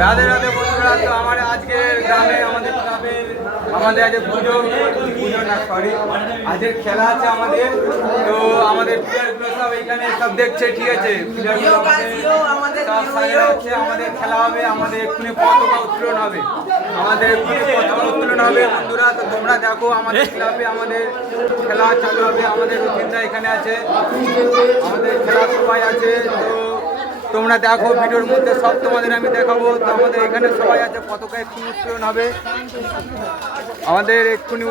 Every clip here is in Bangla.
রাধে রাধে বন্ধুরা। তো আমার আজকের গ্রামে আমাদের ক্লাবের আমাদের আজকে পুজো না সরি আজকের খেলা আছে আমাদের। তো আমাদের প্লেয়ারগুলো সব এখানে সব দেখছে, ঠিক আছে? আমাদের খেলা হবে, আমাদের এক্ষুনি পতাকা উত্তোলন হবে, বন্ধুরা। তো তোমরা দেখো আমাদের ক্লাবে আমাদের খেলা চালু হবে। আমাদের রুটিনটা এখানে আছে, আমাদের খেলা সবাই আছে। তো তোমরা দেখো ভিডিওর মধ্যে সব তোমাদের আমি দেখাবো। তো আমাদের এখানে সবাই আছে, পতাকা এক্ষুনি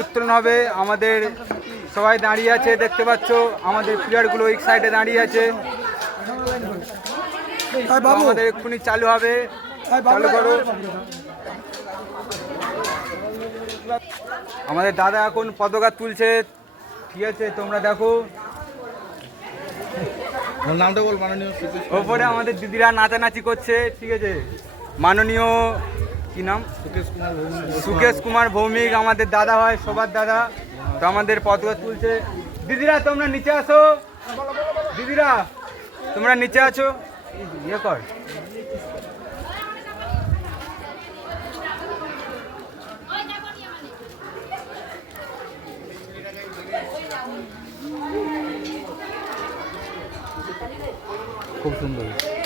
উত্তোলন হবে, আমাদের সবাই দাঁড়িয়ে আছে, দেখতে পাচ্ছ আমাদের প্লেয়ারগুলো এই সাইডে দাঁড়িয়ে আছে। আমাদের এক্ষুনি চালু হবে, চালু করো। আমাদের দাদা এখন পতাকা তুলছে, ঠিক আছে? তোমরা দেখো নামটা বল। মাননীয় ওপরে আমাদের দিদিরা নাচানাচি করছে, ঠিক আছে? মাননীয় কি নাম? সুকেশ কুমার ভৌমিক, আমাদের দাদা হয়, সবার দাদা। তো আমাদের পতাকা তুলছে। দিদিরা তোমরা নিচে আসো, দিদিরা তোমরা নিচে আছো, ইয়ে কর। খুব সুন্দর।